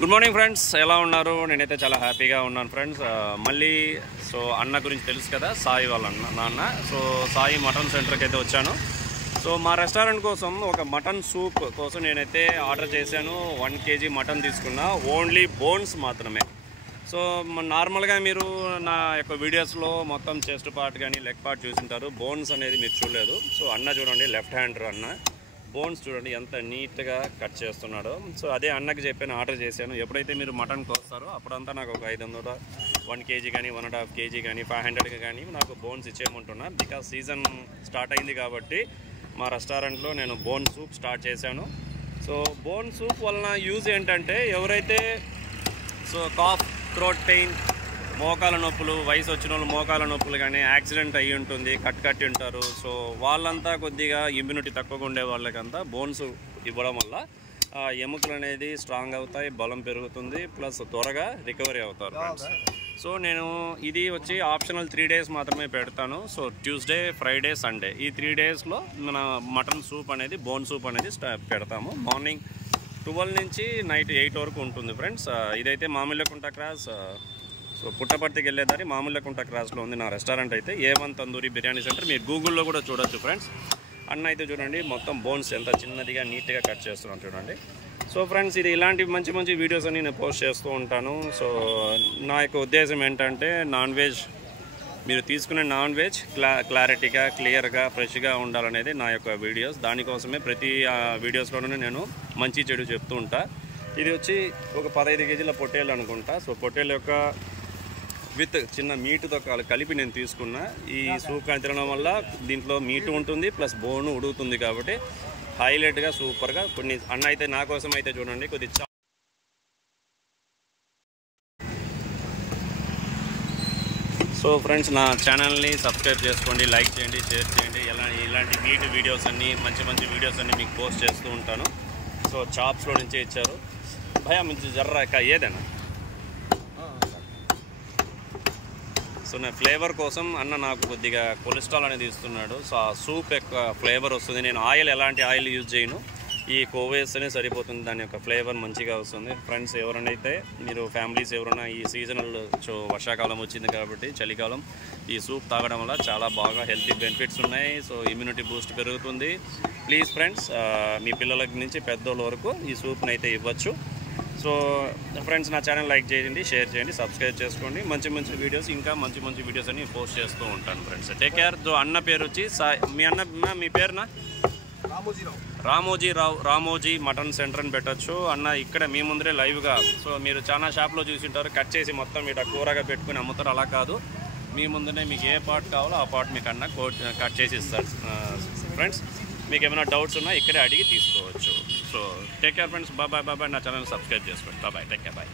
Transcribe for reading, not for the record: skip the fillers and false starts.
Good morning friends, ఎలా ఉన్నారు? నేనైతే చాలా హ్యాపీగా ఉన్నాను ఫ్రెండ్స్. మళ్ళీ అన్న గురించి తెలుసు కదా, సాయి వాళ్ళ నాన్న. సాయి మటన్ సెంటర్కి అయితే వచ్చాను. మా రెస్టారెంట్ కోసం ఒక మటన్ సూప్ కోసం నేనైతే ఆర్డర్ చేశాను. 1 kg మటన్ తీసుకున్నా, ఓన్లీ బోన్స్ మాత్రమే. నార్మల్గా మీరు నా యొక్క వీడియోస్లో మొత్తం చెస్ట్ పార్ట్ కానీ లెగ్ పార్ట్ చూసింటారు, బోన్స్ అనేది మీరు చూడలేదు. అన్న చూడండి, లెఫ్ట్ హ్యాండర్ అన్న, బోన్స్ చూడండి ఎంత నీట్గా కట్ చేస్తున్నాడో. అదే అన్నకి చెప్పాను, ఆర్డర్ చేశాను. ఎప్పుడైతే మీరు మటన్ కోస్తారో అప్పుడంతా నాకు ఒక 500, 1 kg కానీ 1.5 kg కానీ 500 కానీ నాకు బోన్స్ ఇచ్చేయమంటున్నా. బికాజ్ సీజన్ స్టార్ట్ అయింది కాబట్టి మా రెస్టారెంట్లో నేను బోన్ సూప్ స్టార్ట్ చేశాను. బోన్ సూప్ వలన యూజ్ ఏంటంటే, ఎవరైతే కాఫ్, థ్రోట్ పెయిన్, మోకాల నొప్పులు, వయసు వచ్చిన వాళ్ళు మోకాల నొప్పులు కానీ యాక్సిడెంట్ అయ్యి ఉంటుంది, కట్టి ఉంటారు. వాళ్ళంతా కొద్దిగా ఇమ్యూనిటీ తక్కువగా ఉండే వాళ్ళకంతా బోన్స్ ఇవ్వడం వల్ల ఎముకలు అనేది స్ట్రాంగ్ అవుతాయి, బలం పెరుగుతుంది, ప్లస్ త్వరగా రికవరీ అవుతారు ఫ్రెండ్స్. నేను ఇది వచ్చి ఆప్షనల్ 3 days మాత్రమే పెడతాను. ట్యూస్డే, ఫ్రైడే, సండే ఈ 3 daysలో మన మటన్ సూప్ అనేది, బోన్ సూప్ అనేది పెడతాము. మార్నింగ్ 12 నుంచి నైట్ 8 వరకు ఉంటుంది ఫ్రెండ్స్. ఇదైతే మామిళ్ళకుంట క్రాస్, పుట్టపర్తికి వెళ్ళేదారి మామిళ్ళకుంట క్రాస్లో ఉంది నా రెస్టారెంట్ అయితే. A1 tandoori biryani centre. మీరు గూగుల్లో కూడా చూడొచ్చు ఫ్రెండ్స్. అన్న అయితే చూడండి మొత్తం బోన్స్ ఎంత చిన్నదిగా నీట్గా కట్ చేస్తున్నాను చూడండి. ఫ్రెండ్స్, ఇది ఇలాంటి మంచి మంచి వీడియోస్ అన్ని నేను పోస్ట్ చేస్తూ ఉంటాను. నా యొక్క ఉద్దేశం ఏంటంటే, నాన్ వెజ్ మీరు తీసుకునే నాన్ వెజ్ క్లారిటీగా, క్లియర్గా, ఫ్రెష్గా ఉండాలనేది నా యొక్క వీడియోస్. దానికోసమే ప్రతి వీడియోస్లోనూ నేను మంచి చెడు చెప్తూ ఉంటా. ఇది వచ్చి ఒక 15 kgల పొట్టేలు అనుకుంటా. పొట్టేలు యొక్క విత్ చిన్న మీటుతో కలిపి నేను తీసుకున్నా. ఈ సూప్ కానీ తినడం వల్ల దీంట్లో మీటు ఉంటుంది, ప్లస్ బోను ఉడుకుతుంది కాబట్టి హైలైట్గా సూపర్గా కొన్ని. అన్న అయితే నా కోసం అయితే చూడండి కొద్దిగా. ఫ్రెండ్స్, నా ఛానల్ని సబ్స్క్రైబ్ చేసుకోండి, లైక్ చేయండి, షేర్ చేయండి. ఇలాంటి నీట్ వీడియోస్ అన్నీ, మంచి మంచి వీడియోస్ అన్నీ మీకు పోస్ట్ చేస్తూ ఉంటాను. చాప్స్లో నుంచే ఇచ్చారు భయా, మంచి జర్రా ఏదైనా. నా ఫ్లేవర్ కోసం అన్న నాకు కొద్దిగా కొలెస్ట్రాల్ అనేది ఇస్తున్నాడు. ఆ సూప్ యొక్క ఫ్లేవర్ వస్తుంది. నేను ఎలాంటి ఆయిల్ యూజ్ చేయను, ఈ కోవేస్తేనే సరిపోతుంది. దాని యొక్క ఫ్లేవర్ మంచిగా వస్తుంది ఫ్రెండ్స్. ఎవరైతే మీరు ఫ్యామిలీస్ ఎవరైనా ఈ సీజనల్ వర్షాకాలం వచ్చింది కాబట్టి, చలికాలం, ఈ సూప్ తాగడం వల్ల చాలా బాగా హెల్తీ బెనిఫిట్స్ ఉన్నాయి. ఇమ్యూనిటీ బూస్ట్ పెరుగుతుంది. ప్లీజ్ ఫ్రెండ్స్, మీ పిల్లల నుంచి పెద్దోళ్ళ వరకు ఈ సూప్ని అయితే ఇవ్వచ్చు. ఫ్రెండ్స్, నా ఛానల్ లైక్ చేయండి, షేర్ చేయండి, సబ్స్క్రైబ్ చేసుకోండి. మంచి మంచి వీడియోస్, ఇంకా మంచి మంచి వీడియోస్ అన్ని పోస్ట్ చేస్తూ ఉంటాను ఫ్రెండ్స్. Take care. అన్న పేరు వచ్చి మీ పేరునా రామోజీ మటన్ సెంటర్ అని పెట్టచ్చు. అన్న ఇక్కడ మీ ముందరే లైవ్గా. మీరు చాలా షాప్లో చూసింటారు, కట్ చేసి మొత్తం ఇట్లా కూరగా పెట్టుకుని అమ్ముతారు. అలా కాదు, మీ ముందునే మీకు ఏ పార్ట్ కావాలో ఆ పార్ట్ మీకు అన్న కట్ చేసి ఇస్తారు ఫ్రెండ్స్. మీకు ఏమైనా డౌట్స్ ఉన్నా ఇక్కడే అడిగి తీసుకోవచ్చు. Take care friends. బాయ్. నా ఛానల్ సబ్స్క్రైబ్ చేసుకోండి. బాయ్. Take care. బాయ్.